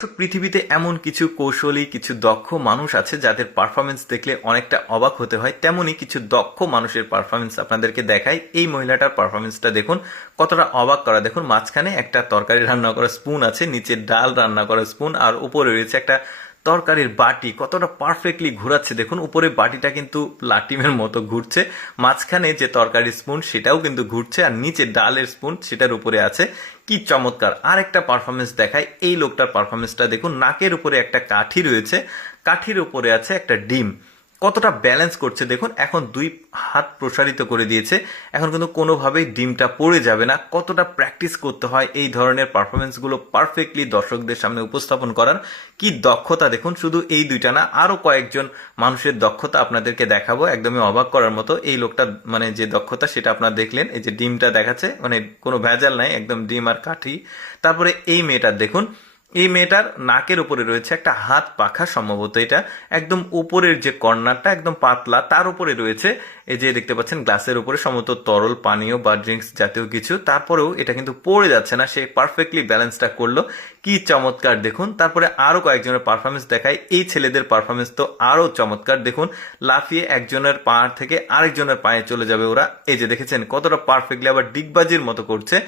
তো পৃথিবীতে এমন কিছু কৌশলী কিছু দক্ষ মানুষ আছে যাদের পারফরমেন্স দেখলে অনেকটা অবাক হতে হয়, তেমনি কিছু দক্ষ মানুষের পারফরমেন্স আপনাদেরকে দেখাই। এই মহিলাটার পারফরমেন্সটা দেখুন, কতটা অবাক করা। দেখুন, মাঝখানে একটা তরকারি রান্না করা স্পুন আছে, নিচে ডাল রান্না করা স্পুন, আর উপরে রয়েছে একটা তরকারির বাটি। কতটা পারফেক্টলি ঘোরাচ্ছে দেখুন। উপরে বাটিটা কিন্তু লাটিমের মতো ঘুরছে, মাঝখানে যে তরকারির স্পুন সেটাও কিন্তু ঘুরছে, আর নিচে ডালের স্পুন সেটার উপরে আছে। কি চমৎকার! আর একটা পারফরমেন্স দেখায়। এই লোকটার পারফরমেন্সটা দেখুন, নাকের উপরে একটা কাঠি রয়েছে, কাঠির উপরে আছে একটা ডিম। কতটা ব্যালেন্স করছে দেখুন। এখন দুই হাত প্রসারিত করে দিয়েছে, এখন কিন্তু কোনোভাবেই ডিমটা পড়ে যাবে না। কতটা প্র্যাকটিস করতে হয় এই ধরনের পারফরমেন্সগুলো পারফেক্টলি দর্শকদের সামনে উপস্থাপন করার। কি দক্ষতা দেখুন! শুধু এই দুইটা না, আরো কয়েকজন মানুষের দক্ষতা আপনাদেরকে দেখাবো, একদমই অবাক করার মতো। এই লোকটা মানে যে দক্ষতা সেটা আপনারা দেখলেন, এই যে ডিমটা দেখাচ্ছে, মানে কোনো ভেজাল নাই, একদম ডিম আর কাঠি। তারপরে এই মেয়েটার দেখুন, এই মেয়েটার নাকের উপরে রয়েছে একটা হাত পাখা, সম্ভবত এটা একদম উপরের যে কর্নারটা একদম পাতলা, তার উপরে রয়েছে এই যে দেখতে পাচ্ছেন গ্লাসের উপরে সম্ভবত তরল পানীয় বা ড্রিঙ্কস জাতীয় কিছু। তারপরেও এটা কিন্তু পড়ে যাচ্ছে না, সে পারফেক্টলি ব্যালেন্সটা করলো। কি চমৎকার দেখুন। তারপরে আরো কয়েকজনের পারফরমেন্স দেখায়। এই ছেলেদের পারফরমেন্স তো আরো চমৎকার দেখুন। লাফিয়ে একজনের পা থেকে আরেকজনের পায়ে চলে যাবে ওরা। এই যে দেখেছেন কতটা পারফেক্টলি, আবার ডিগবাজির মতো করছে।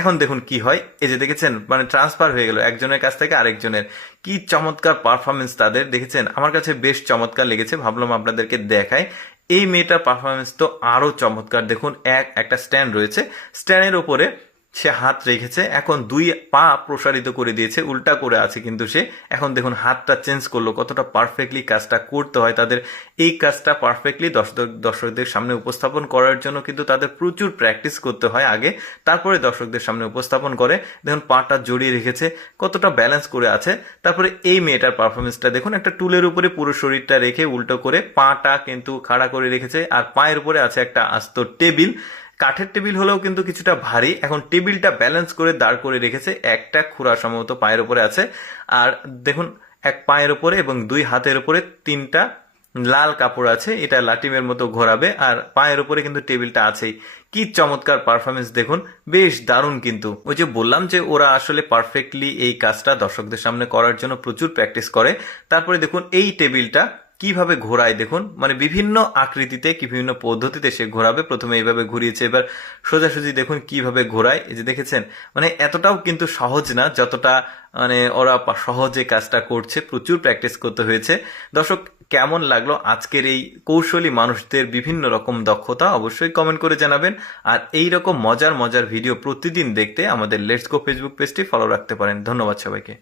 এখন দেখুন কি হয়, এই যে দেখেছেন মানে ট্রান্সফার হয়ে গেল একজনের কাছ থেকে আরেকজনের। কি চমৎকার পারফরমেন্স তাদের, দেখেছেন? আমার কাছে বেশ চমৎকার লেগেছে, ভাবলাম আপনাদেরকে দেখাই। এই মেয়েটার পারফরমেন্স তো আরো চমৎকার দেখুন। একটা স্ট্যান্ড রয়েছে, স্ট্যান্ডের উপরে সে হাত রেখেছে, এখন দুই পা প্রসারিত করে দিয়েছে, উল্টা করে আছে কিন্তু সে। এখন দেখুন হাতটা চেঞ্জ করলো, কতটা পারফেক্টলি কাজটা করতে হয় তাদের। এই কাজটা পারফেক্টলি দর্শকদের সামনে উপস্থাপন করার জন্য কিন্তু তাদের প্রচুর প্র্যাকটিস করতে হয় আগে, তারপরে দর্শকদের সামনে উপস্থাপন করে। দেখুন পাটা জড়িয়ে রেখেছে, কতটা ব্যালেন্স করে আছে। তারপরে এই মেয়েটার পারফরমেন্সটা দেখুন, একটা টুলের উপরে পুরো শরীরটা রেখে উল্টো করে পাটা কিন্তু খাড়া করে রেখেছে, আর পায়ের উপরে আছে একটা আস্ত টেবিল। কাঠের টেবিল হলেও কিন্তু কিছুটা ভারী। এখন টেবিলটা ব্যালেন্স করে দাঁড় করে রেখেছে, একটা খুরা সম্ভবত পায়ের উপরে আছে। আর দেখুন এক পায়ের উপরে এবং দুই হাতের উপরে তিনটা লাল কাপড় আছে, এটা লাটিমের মতো ঘোরাবে, আর পায়ের উপরে কিন্তু টেবিলটা আছেই। কি চমৎকার পারফরমেন্স দেখুন, বেশ দারুণ। কিন্তু ওই যে বললাম যে ওরা আসলে পারফেক্টলি এই কাজটা দর্শকদের সামনে করার জন্য প্রচুর প্র্যাকটিস করে। তারপরে দেখুন এই টেবিলটা কিভাবে ঘোরায় দেখুন, মানে বিভিন্ন আকৃতিতে কি বিভিন্ন পদ্ধতিতে সে ঘোরাবে। প্রথমে এইভাবে ঘুরিয়েছে, এবার সোজাসুজি দেখুন কিভাবে ঘোরায়। এই যে দেখেছেন, মানে এতটাও কিন্তু সহজ না যতটা মানে ওরা সহজে কাজটা করছে, প্রচুর প্র্যাকটিস করতে হয়েছে। দর্শক, কেমন লাগলো আজকের এই কৌশলী মানুষদের বিভিন্ন রকম দক্ষতা, অবশ্যই কমেন্ট করে জানাবেন। আর এই রকম মজার মজার ভিডিও প্রতিদিন দেখতে আমাদের লেটস গো ফেসবুক পেজটি ফলো রাখতে পারেন। ধন্যবাদ সবাইকে।